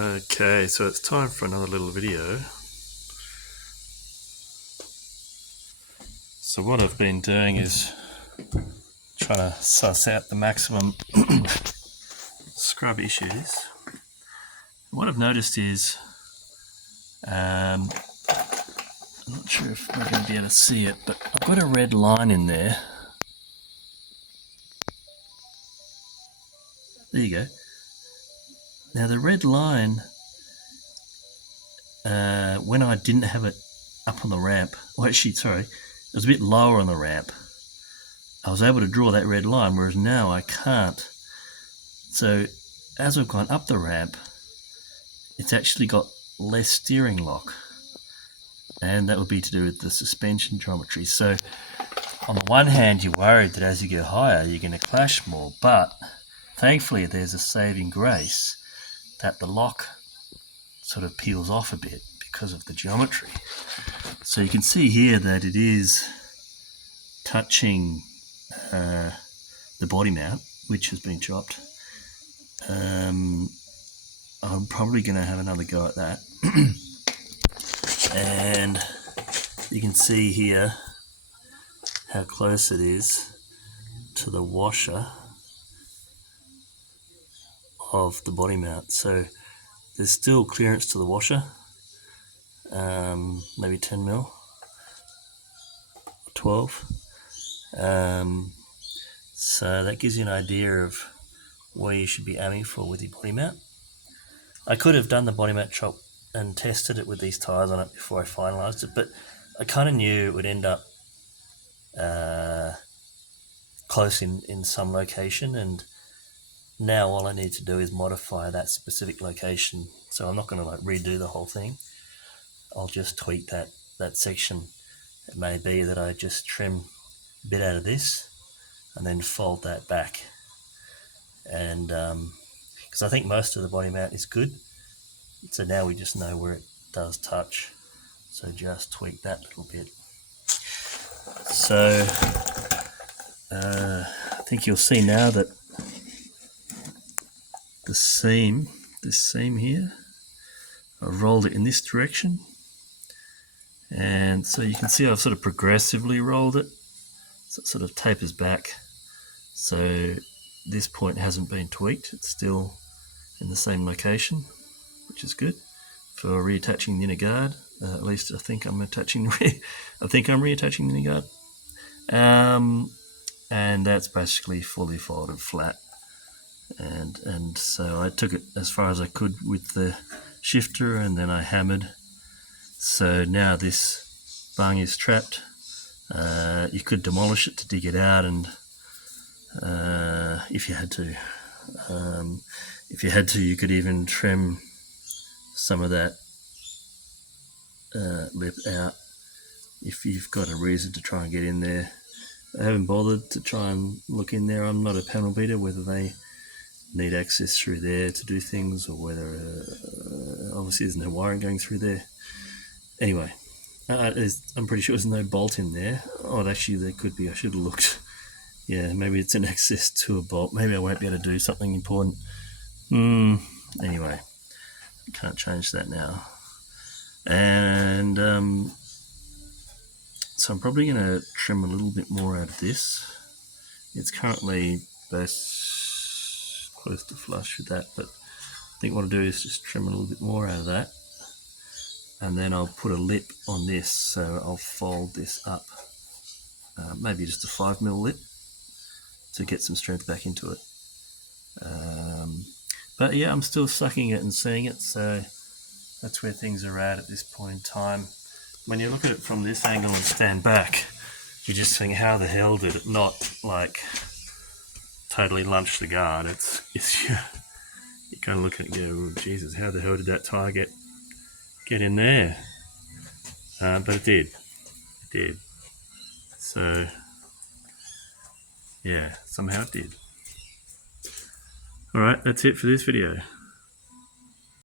Okay, so it's time for another little video. So what I've been doing is trying to suss out the maximum scrub issues. What I've noticed is, I'm not sure if we're going to be able to see it, but I've got a red line in there. There you go. Now the red line, when I didn't have it up on the ramp, well actually, sorry, it was a bit lower on the ramp. I was able to draw that red line, whereas now I can't. So as I've gone up the ramp, it's actually got less steering lock, and that would be to do with the suspension geometry. So on the one hand, you're worried that as you go higher, you're going to clash more, but thankfully there's a saving grace that the lock sort of peels off a bit because of the geometry. So you can see here that it is touching the body mount, which has been chopped. I'm probably going to have another go at that. And you can see here how close it is to the washer of the body mount. So there's still clearance to the washer, maybe 10 mil, 12. So that gives you an idea of where you should be aiming for with your body mount. I could have done the body mount chop and tested it with these tyres on it before I finalised it, but I kind of knew it would end up close in some location, and now all I need to do is modify that specific location. So I'm not going to redo the whole thing. I'll just tweak that section. It may be that I just trim a bit out of this and then fold that back, and because I think most of the body mount is good, so now we just know where it does touch, so just tweak that little bit. So I think you'll see now that this seam here, I've rolled it in this direction, and so you can see I've sort of progressively rolled it, so it sort of tapers back. So this point hasn't been tweaked, it's still in the same location, which is good for reattaching the inner guard. At least I think I'm reattaching the inner guard. And that's basically fully folded flat. And so I took it as far as I could with the shifter, and then I hammered. So now this bung is trapped. You could demolish it to dig it out, and if you had to, you could even trim some of that lip out if you've got a reason to try and get in there. I haven't bothered to try and look in there. I'm not a panel beater, whether they need access through there to do things, or whether obviously there's no wiring going through there. Anyway, I'm pretty sure there's no bolt in there. Oh, actually there could be. I should have looked. Yeah, maybe it's an access to a bolt. Maybe I won't be able to do something important. Anyway, I can't change that now. And so I'm probably going to trim a little bit more out of this. It's currently close to flush with that, but I think what I'll do is just trim a little bit more out of that, and then I'll put a lip on this. So I'll fold this up, maybe just a 5mm lip to get some strength back into it. But yeah, I'm still sucking it and seeing it, so that's where things are at this point in time. When you look at it from this angle and stand back, you just think, how the hell did it not totally lunch the guard? It's you kind of look at it and go, oh, Jesus, how the hell did that tyre get in there? But it did. So yeah, somehow it did. Alright, that's it for this video.